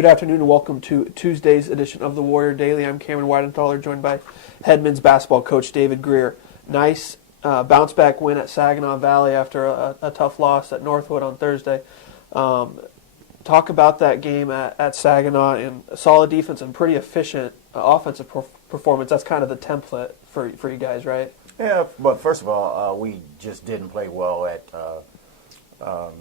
Good afternoon and welcome to Tuesday's edition of the Warrior Daily. I'm Cameron Weidenthaler, joined by head men's basketball coach David Greer. Nice bounce-back win at Saginaw Valley after a tough loss at Northwood on Thursday. Talk about that game at Saginaw, and a solid defense and pretty efficient offensive performance. That's kind of the template for you guys, right? Yeah, but first of all, we just didn't play well at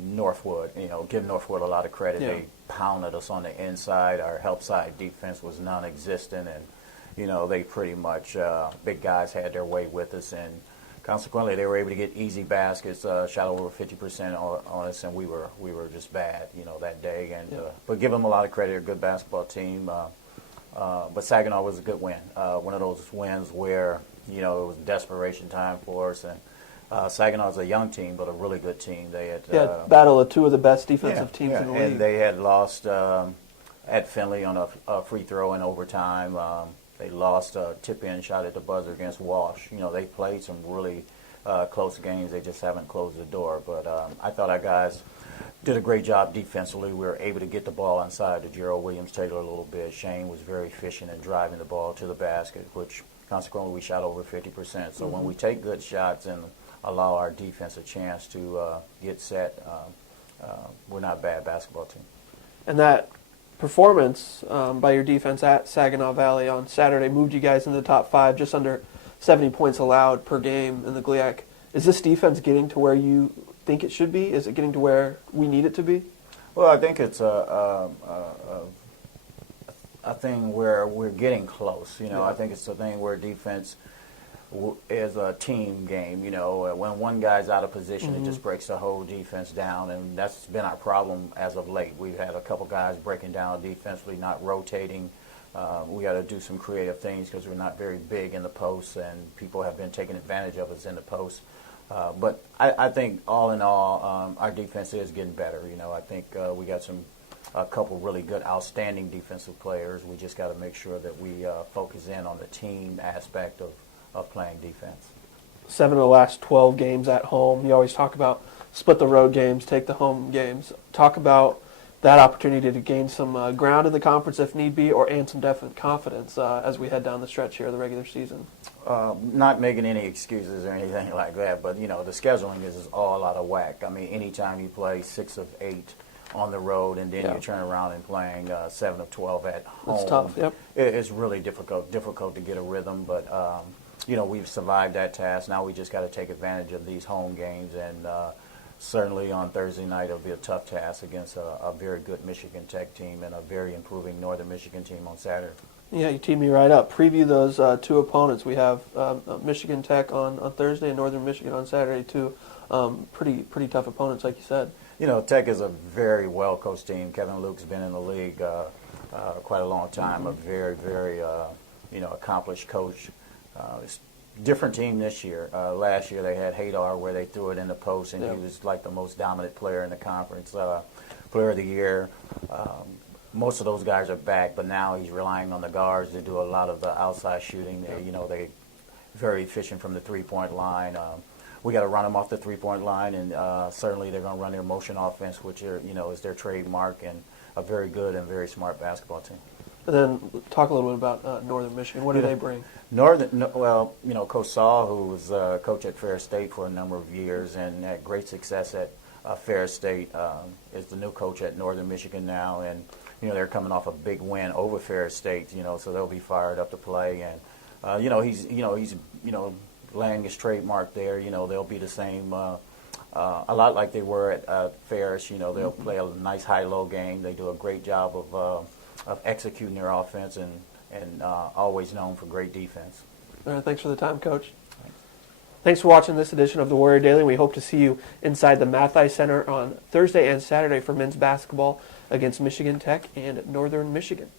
Northwood. Give Northwood a lot of credit. Yeah. They pounded us on the inside. Our help side defense was non-existent, and they pretty much big guys had their way with us, and consequently they were able to get easy baskets, shot over 50% on us, and we were just bad, that day. And but give them a lot of credit. They're a good basketball team. But Saginaw was a good win. One of those wins where it was desperation time for us, and Saginaw's a young team, but a really good team. They had battle of two of the best defensive teams in the league. And they had lost at Finley on a free throw in overtime. They lost a tip-in shot at the buzzer against Walsh. They played some really close games. They just haven't closed the door. But I thought our guys did a great job defensively. We were able to get the ball inside to Gerald Williams-Taylor a little bit. Shane was very efficient in driving the ball to the basket, which consequently we shot over 50%. So when we take good shots and allow our defense a chance to get set, we're not a bad basketball team. And that performance by your defense at Saginaw Valley on Saturday moved you guys into the top five, just under 70 points allowed per game in the GLIAC. Is this defense getting to where you think it should be? Is it getting to where we need it to be? Well, I think it's a thing where we're getting close. I think it's a thing where defense is a team game. When one guy's out of position, it just breaks the whole defense down, and that's been our problem as of late. We've had a couple guys breaking down defensively, not rotating. We got to do some creative things because we're not very big in the post, and people have been taking advantage of us in the post. But I think all in all, our defense is getting better. I think we got a couple really good, outstanding defensive players. We just got to make sure that we focus in on the team aspect of playing defense. 7 of the last 12 games at home. You always talk about split the road games, take the home games. Talk about that opportunity to gain some ground in the conference if need be, and some definite confidence as we head down the stretch here of the regular season. Not making any excuses or anything like that, but the scheduling is all out of whack. I mean, anytime you play 6 of 8 on the road and then you turn around and playing 7 of 12 at home, it's tough. Yep. It's really difficult to get a rhythm, but we've survived that task. Now we just got to take advantage of these home games, and certainly on Thursday night it'll be a tough task against a very good Michigan Tech team and a very improving Northern Michigan team on Saturday. Yeah, you teed me right up. Preview those two opponents. We have Michigan Tech on Thursday and Northern Michigan on Saturday, too. Pretty tough opponents, like you said. Tech is a very well-coached team. Kevin Luke's been in the league quite a long time, a very, very accomplished coach. It's a different team this year. Last year they had Hadar where they threw it in the post, and he was like the most dominant player in the conference, player of the year. Most of those guys are back, but now he's relying on the guards to do a lot of the outside shooting. They're very efficient from the three-point line. We got to run them off the three-point line, and certainly they're going to run their motion offense, which is their trademark, and a very good and very smart basketball team. And then talk a little bit about Northern Michigan. What do they bring? Coach Saul, who was coach at Ferris State for a number of years and had great success at Ferris State, is the new coach at Northern Michigan now, and they're coming off a big win over Ferris State, so they'll be fired up to play, and he's laying his trademark there. They'll be the same, a lot like they were at Ferris. They'll play a nice high-low game. They do a great job of executing their offense, and always known for great defense. All right, thanks for the time, Coach. Thanks for watching this edition of the Warrior Daily. We hope to see you inside the Mathai Center on Thursday and Saturday for men's basketball against Michigan Tech and Northern Michigan.